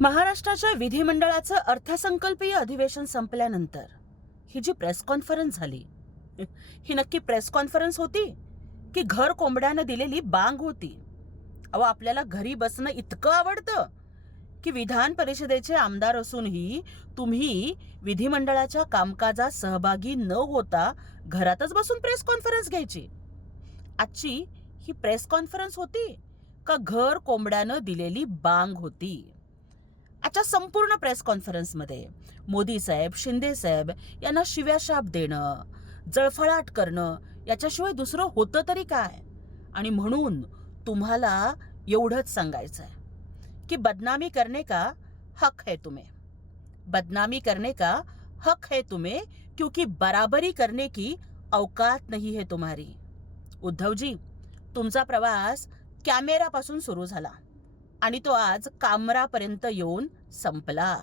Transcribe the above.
महाराष्ट्राच्या विधिमंडळाचं अर्थसंकल्पीय अधिवेशन संपल्यानंतर ही जी प्रेस कॉन्फरन्स झाली, ही नक्की प्रेस कॉन्फरन्स होती की घर कोंबड्यानं दिलेली बांग होती? अहो, आपल्याला घरी बसणं इतकं आवडतं की विधान परिषदेचे आमदार असूनही तुम्ही विधिमंडळाच्या कामकाजात सहभागी न होता घरातच बसून प्रेस कॉन्फरन्स घ्यायची. आजची ही प्रेस कॉन्फरन्स होती का घर कोंबड्यानं दिलेली बांग होती? आजच्या संपूर्ण प्रेस कॉन्फरन्समध्ये मोदी साहेब, शिंदे साहेब यांना शिव्याशाप देणं, जळफळाट करणं याच्याशिवाय दुसरं होतं तरी काय? आणि म्हणून तुम्हाला एवढंच सांगायचंय कि बदनामी करने का हक है तुम्हें, बदनामी करने का हक है तुम्हें, क्योंकि बराबरी करने की औकात नहीं है तुम्हारी. उद्धवजी, तुमचा प्रवास कॅमेरापासून सुरू झाला आणि तो आज कामरापर्यंत येऊन संपला.